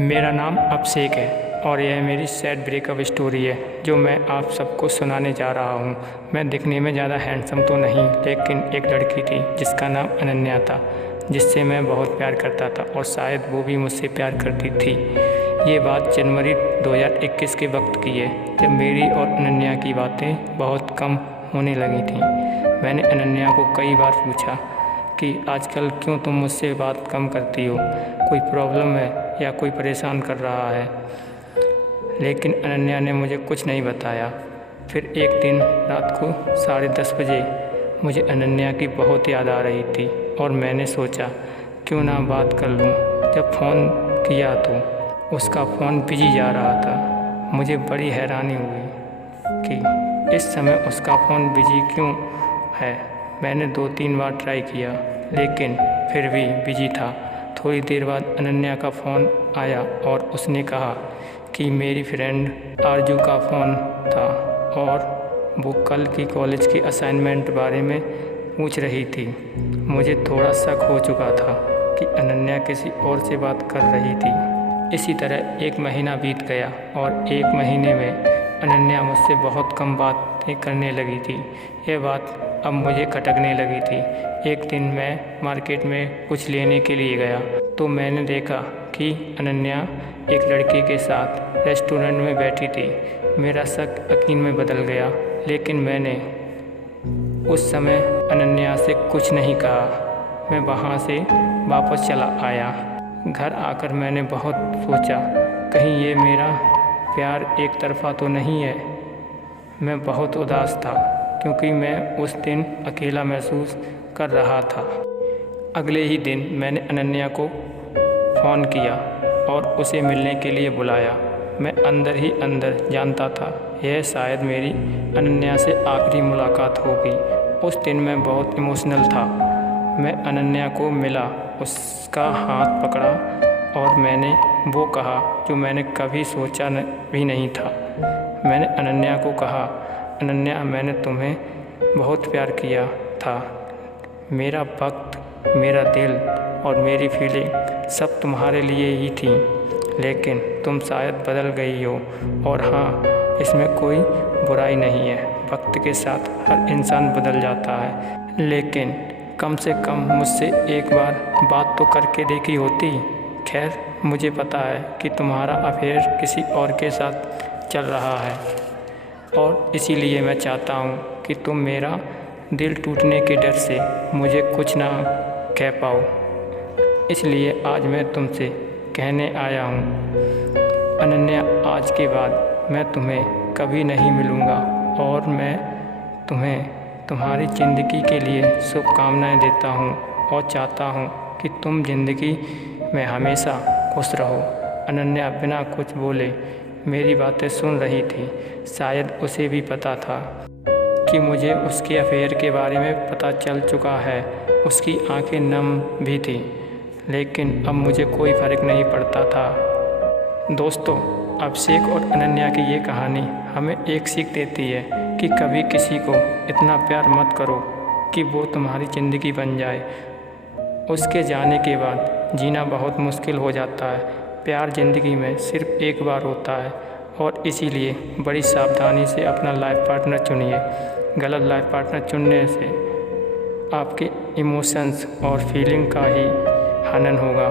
मेरा नाम अभिषेक है और यह मेरी सैड ब्रेकअप स्टोरी है जो मैं आप सबको सुनाने जा रहा हूँ। मैं दिखने में ज़्यादा हैंडसम तो नहीं, लेकिन एक लड़की थी जिसका नाम अनन्या था, जिससे मैं बहुत प्यार करता था और शायद वो भी मुझसे प्यार करती थी। ये बात जनवरी 2021 के वक्त की है, जब मेरी और अनन्या की बातें बहुत कम होने लगी थीं। मैंने अनन्या को कई बार पूछा कि आजकल क्यों तुम मुझसे बात कम करती हो, कोई प्रॉब्लम है या कोई परेशान कर रहा है, लेकिन अनन्या ने मुझे कुछ नहीं बताया। फिर एक दिन रात को 10:30 बजे मुझे अनन्या की बहुत याद आ रही थी और मैंने सोचा क्यों ना बात कर लूँ। जब फ़ोन किया तो उसका फ़ोन बिजी जा रहा था। मुझे बड़ी हैरानी हुई कि इस समय उसका फ़ोन बिजी क्यों है। मैंने 2-3 बार ट्राई किया, लेकिन फिर भी बिजी था। थोड़ी देर बाद अनन्या का फ़ोन आया और उसने कहा कि मेरी फ्रेंड आरजू का फ़ोन था और वो कल की कॉलेज की असाइनमेंट बारे में पूछ रही थी। मुझे थोड़ा शक हो चुका था कि अनन्या किसी और से बात कर रही थी। इसी तरह 1 महीना बीत गया और 1 महीने में अनन्या मुझसे बहुत कम बातें करने लगी थी। यह बात अब मुझे खटकने लगी थी। एक दिन मैं मार्केट में कुछ लेने के लिए गया तो मैंने देखा कि अनन्या एक लड़के के साथ रेस्टोरेंट में बैठी थी। मेरा शक यकीन में बदल गया, लेकिन मैंने उस समय अनन्या से कुछ नहीं कहा। मैं वहाँ से वापस चला आया। घर आकर मैंने बहुत सोचा, कहीं ये मेरा प्यार एक तरफ़ा तो नहीं है। मैं बहुत उदास था क्योंकि मैं उस दिन अकेला महसूस कर रहा था। अगले ही दिन मैंने अनन्या को फ़ोन किया और उसे मिलने के लिए बुलाया। मैं अंदर ही अंदर जानता था यह शायद मेरी अनन्या से आखिरी मुलाकात होगी। उस दिन मैं बहुत इमोशनल था। मैं अनन्या को मिला, उसका हाथ पकड़ा और मैंने वो कहा जो मैंने कभी सोचा भी नहीं था। मैंने अनन्या को कहा, अनन्या, मैंने तुम्हें बहुत प्यार किया था। मेरा वक्त, मेरा दिल और मेरी फीलिंग सब तुम्हारे लिए ही थी, लेकिन तुम शायद बदल गई हो। और हाँ, इसमें कोई बुराई नहीं है। वक्त के साथ हर इंसान बदल जाता है, लेकिन कम से कम मुझसे एक बार बात तो करके देखी होती। खैर, मुझे पता है कि तुम्हारा अफेयर किसी और के साथ चल रहा है और इसीलिए मैं चाहता हूँ कि तुम मेरा दिल टूटने के डर से मुझे कुछ ना कह पाओ। इसलिए आज मैं तुमसे कहने आया हूँ, अनन्या, आज के बाद मैं तुम्हें कभी नहीं मिलूँगा और मैं तुम्हें तुम्हारी ज़िंदगी के लिए शुभकामनाएं देता हूँ और चाहता हूँ कि तुम ज़िंदगी में हमेशा खुश रहो। अनन्या बिना कुछ बोले मेरी बातें सुन रही थी। शायद उसे भी पता था कि मुझे उसके अफेयर के बारे में पता चल चुका है। उसकी आंखें नम भी थी, लेकिन अब मुझे कोई फ़र्क नहीं पड़ता था। दोस्तों, अभिषेक और अनन्या की ये कहानी हमें एक सीख देती है कि कभी किसी को इतना प्यार मत करो कि वो तुम्हारी ज़िंदगी बन जाए। उसके जाने के बाद जीना बहुत मुश्किल हो जाता है। प्यार ज़िंदगी में सिर्फ एक बार होता है और इसीलिए बड़ी सावधानी से अपना लाइफ पार्टनर चुनिए। गलत लाइफ पार्टनर चुनने से आपके इमोशंस और फीलिंग का ही हनन होगा।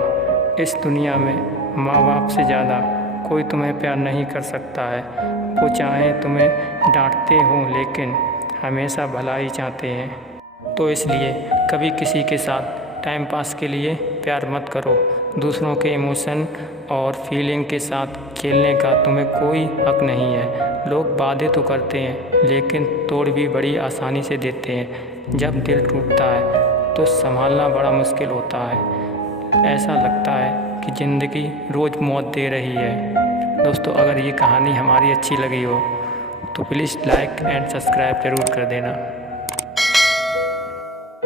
इस दुनिया में माँ बाप से ज़्यादा कोई तुम्हें प्यार नहीं कर सकता है। वो चाहे तुम्हें डांटते हों, लेकिन हमेशा भला ही चाहते हैं। तो इसलिए कभी किसी के साथ टाइम पास के लिए प्यार मत करो। दूसरों के इमोशन और फीलिंग के साथ खेलने का तुम्हें कोई हक नहीं है। लोग वादे तो करते हैं, लेकिन तोड़ भी बड़ी आसानी से देते हैं। जब दिल टूटता है तो संभालना बड़ा मुश्किल होता है। ऐसा लगता है कि ज़िंदगी रोज़ मौत दे रही है। दोस्तों, अगर ये कहानी हमारी अच्छी लगी हो तो प्लीज़ लाइक एंड सब्सक्राइब ज़रूर कर देना।